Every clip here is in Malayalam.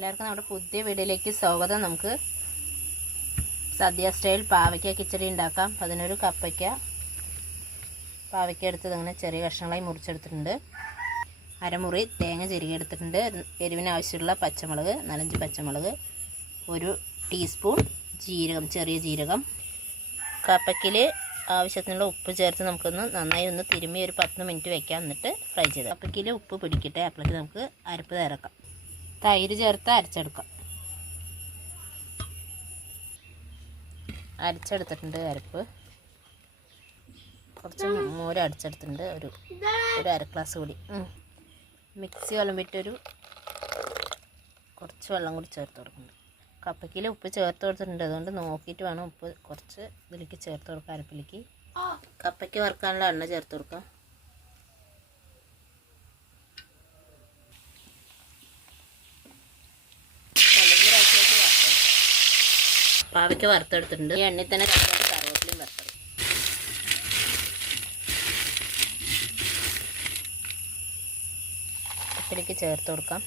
എല്ലാവർക്കും നമ്മുടെ പുതിയ വീഡിയോയിലേക്ക് സ്വാഗതം. നമുക്ക് സദ്യ സ്റ്റൈൽ പാവയ്ക്ക കിച്ചടി ഉണ്ടാക്കാം. അതിനൊരു പാവയ്ക്ക എടുത്തത് അങ്ങനെ ചെറിയ കഷ്ണങ്ങളായി മുറിച്ചെടുത്തിട്ടുണ്ട്. അരമുറി തേങ്ങ ചിരകിയെടുത്തിട്ടുണ്ട്. എരിവിന് ആവശ്യമുള്ള പച്ചമുളക്, 4-5 പച്ചമുളക്, 1 ടീസ്പൂൺ ജീരകം, ചെറിയ ജീരകം. കപ്പയ്ക്കയിൽ ആവശ്യത്തിനുള്ള ഉപ്പ് ചേർത്ത് നമുക്കൊന്ന് നന്നായി ഒന്ന് തിരുമ്മി ഒരു 10 മിനിറ്റ് വെക്കാം. എന്നിട്ട് ഫ്രൈ ചെയ്ത് കപ്പയ്ക്കയിൽ ഉപ്പ് പിടിക്കട്ടെ. അപ്പോഴേക്ക് നമുക്ക് അരപ്പ് തയ്യാറാക്കാം. തൈര് ചേർത്ത് അരച്ചെടുക്കാം. അരച്ചെടുത്തിട്ടുണ്ട് അരപ്പ്. കുറച്ച് മോര് അടിച്ചെടുത്തിട്ടുണ്ട്. ഒരു അര ഗ്ലാസ് കൂടി മിക്സി വിളമ്പിട്ടൊരു കുറച്ച് വെള്ളം കൂടി ചേർത്ത് കൊടുക്കുന്നുണ്ട്. കപ്പയ്ക്കയിൽ ഉപ്പ് ചേർത്ത് കൊടുത്തിട്ടുണ്ട്. അതുകൊണ്ട് നോക്കിയിട്ട് വേണം ഉപ്പ് കുറച്ച് ഇതിലേക്ക് ചേർത്ത് കൊടുക്കാം. അരപ്പിലേക്ക് കപ്പയ്ക്ക് വറുക്കാനുള്ള എണ്ണ ചേർത്ത് കൊടുക്കാം. പാവയ്ക്ക വറുത്തെടുത്തിട്ടുണ്ട്. ഈ എണ്ണയിൽ തന്നെ കറിവേപ്പിലയും വറുത്തെടുക്കും. അരപ്പിലേക്ക് ചേർത്ത് കൊടുക്കാം.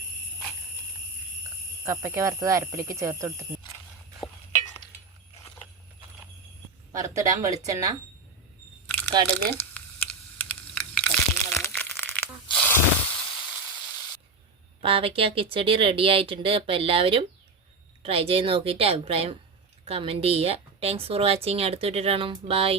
കപ്പയ്ക്ക വറുത്തത് അരപ്പിലേക്ക് ചേർത്ത് കൊടുത്തിട്ടുണ്ട്. വറുത്തിടാൻ വെളിച്ചെണ്ണ, കടുക്, പച്ചമുളക്. പാവയ്ക്ക കിച്ചടി റെഡി ആയിട്ടുണ്ട്. അപ്പോൾ എല്ലാവരും ട്രൈ ചെയ്ത് നോക്കിയിട്ട് അഭിപ്രായം കമൻറ്റ് ചെയ്യുക. Thanks for watching. അടുത്ത വീഡിയോ കാണാം. ബൈ.